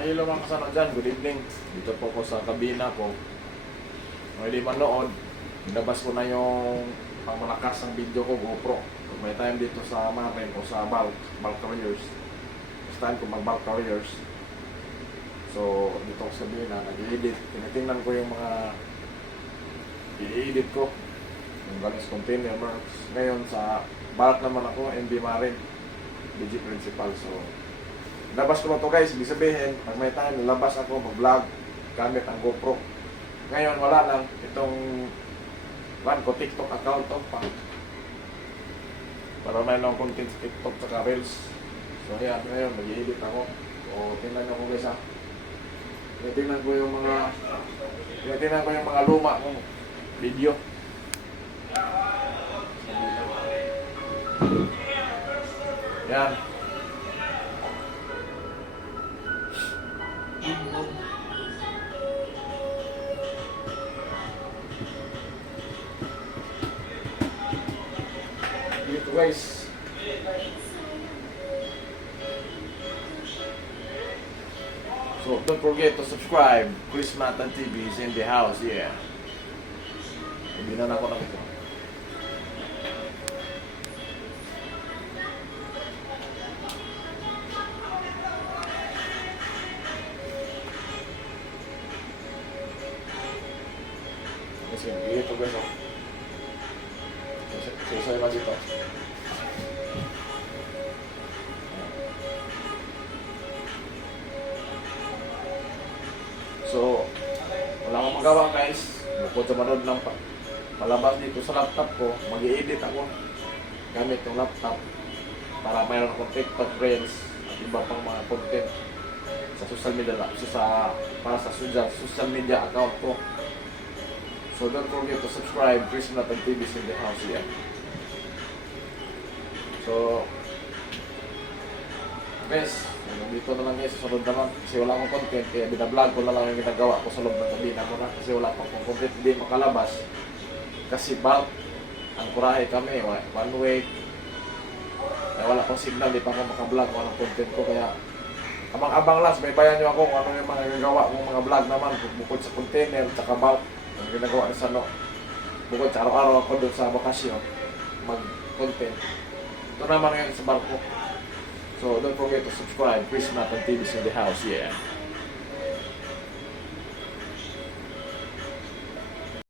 Hello mga kasama dyan, good evening. Dito po ko sa kabina ko. Kung hindi manood, nilabas ko na yung pangmalakas ng video ko, GoPro. Kung may time dito sa Marin o sa bulk carriers. First time ko mag-bulk carriers. So, dito ko sabihin na nag-i-edit. Tinitingnan ko yung mga i-edit ko. Yung galis container marks. Ngayon sa bulk naman ako, MB Marin. BG Principal. So, labas ko na to guys, ibig sabihin, pag may time, labas ako, mag-vlog, gamit ang GoPro. Ngayon, wala lang, itong one ko, TikTok account to, para may lang content sa TikTok sa Reels. So, ayan, ngayon, mag-i-edit ako. So, tingnan nyo ko guys ha. Tingnan ko yung mga luma kong video. Yan. Dito guys. So don't forget to subscribe. Chris Matan TV is in the house, yeah. Hindi na ako nakita. Kasi dito guys oh. Susay lang dito. So, wala akong magawa guys. Bukod sa manood ng palabas dito sa laptop ko, mag-i-edit ako gamit yung laptop para mayroon akong TikTok Reels at iba pang mga content sa social media para sa social media account ko. So don't forget to subscribe. Chris Matan TV is in the house here. So guys, dito na lang guys, susunod naman kasi wala akong content, kaya binablog ko na lang yung ginagawa ko sa loob ng kabina ko na kasi wala pang content, hindi makalabas kasi bulk ang kurahe kami, one way kaya wala pang signal, di pa ako makablog kung anong content ko, kaya abang-abang lang, may bayan nyo ako kung ano yung mga ginagawa kong mga vlog naman bukod sa container, tsaka bulk ang ginagawa ni Sano, bukod sa araw-araw ako doon sa bakasyon mag-content. Ito naman ngayon sa barko. So don't forget to subscribe. Chris Matan TV is in the house, yeah.